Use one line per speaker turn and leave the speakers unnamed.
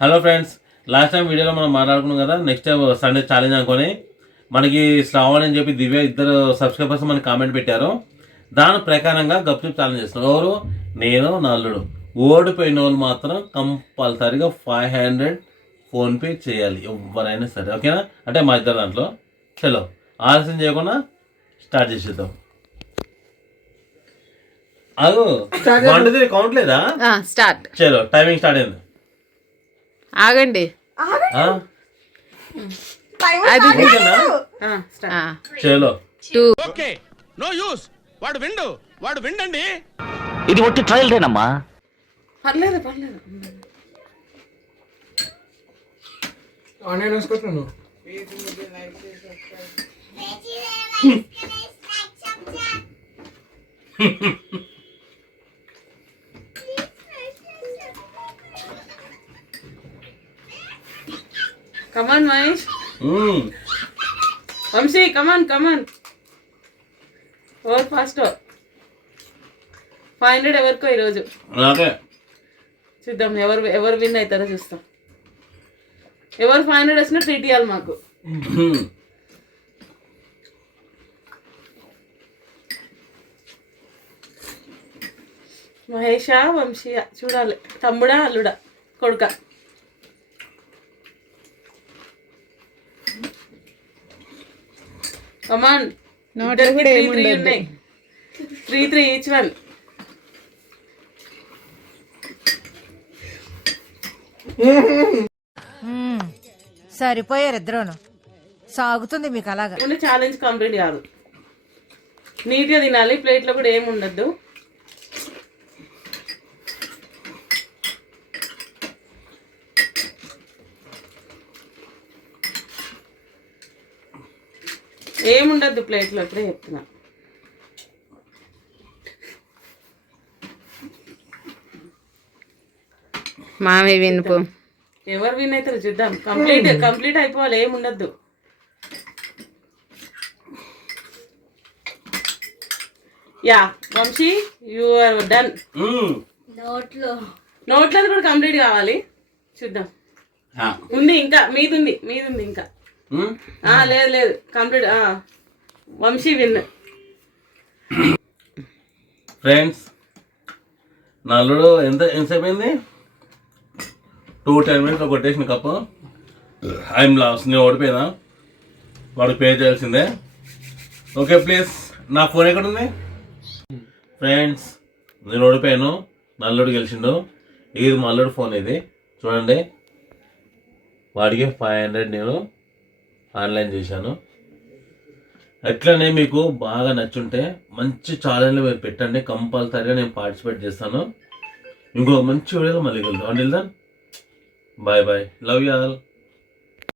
Hello friends last time వీడియోలో మనం మాట్లాడుకున్నాం కదా నెక్స్ట్ టైం సండే ఛాలెంజ్ అనుకొని మనకి శ్రావణ్ అని చెప్పి దివ్య ఇద్దరు సబ్స్క్రైబర్స్ మనకి కామెంట్ పెట్టారు. దాని ప్రకారంగా గప్చుప్ ఛాలెంజ్ చేస్తున్నాం ఎవరు? నేను నల్లుడు ఓడిపోయిన వాళ్ళు మాత్రం కంపల్సరీగా ఫైవ్ హండ్రెడ్ ఫోన్పే చేయాలి. ఎవరైనా సరే. ఓకేనా అంటే మా ఇద్దరు దాంట్లో. చలో ఆలస్యం చేయకుండా స్టార్ట్ చేసేద్దాం. అదు కౌంట్ లేదా?
స్టార్ట్
చలో టైమింగ్ స్టార్ట్ అయింది.
ఆగండి.
ఆ?
అది
చలో.
Two
okay no use. వాడు విండు. వాడు విండండి.
ఇది ఒట్టి ట్రయల్దేనమ్మా
పర్లేదు పర్లేదు.
ఆన్లైన్ వేసుకుంటున్నాను
come on Mahesh. Vamshi come on come on over fast five hundred ఎవరికో ఈరోజు. చూద్దాం ఎవరు ఎవరు విన్ అవుతారో చూస్తాం. ఎవరు ఫైవ్ హండ్రెడ్ వచ్చినా ట్రీట్ ఇవ్వాలి మాకు.
మ్మ్.
మహేషా వంశీయ చూడాలి. తమ్ముడా అల్లుడా కొడుక. కమాన్ త్రీ త్రీ ఉన్నాయి. త్రీ త్రీ ఈచ్ వన్
సరిపోయారు ఇద్దరును. సాగుతుంది మీకు అలాగా.
ఛాలెంజ్ కంప్లీట్ కాదు. నీట్గా తినాలి ప్లేట్లో కూడా ఏమి ఉండద్దు ఏముండద్దు ప్లేట్లో ఇప్పుడే చెప్తున్నా.
మామి వినుపు.
ఎవరు విన్ అవుతారో చూద్దాం. కంప్లీట్ కంప్లీట్ అయిపోవాలి ఏముండద్దు. Yeah Vamshi you are done
hmm.
నోట్లది కూడా కంప్లీట్ కావాలి. చూద్దాం.
ఆ.
ఉంది ఇంకా మీది ఉంది మీది ఉంది ఇంకా. లేదు లేదు. కంప్లీట్. వంశీ విన్.
ఫ్రెండ్స్ నల్లుడు ఎంత ఎంతసేపు అయింది? టూ టెన్ మినిట్స్లో కొట్టేసిన కప్పు. ఐఎమ్ లాస్ నేను ఓడిపోయినా. వాడికి పే చేయాల్సిందే. ఓకే ప్లీజ్ నా ఫోన్ ఎక్కడ ఉంది ఫ్రెండ్స్ నేను ఓడిపోయాను. నల్లుడు గెలిచిండు. ఇది మా అల్లుడు ఫోన్ ఇది. చూడండి. వాడికి ఫైవ్ హండ్రెడ్ నేను ఆన్లైన్ చేశాను. ఎట్లనే మీకు బాగా నచ్చుంటే మంచి ఛాలెంజ్లు మీరు పెట్టండి. కంపల్సరీగా నేను పార్టిసిపేట్ చేస్తాను. ఇంకొక మంచి వీడియోలో మళ్ళీ వెళ్దాం అండి వెళ్దాం bye bye love you all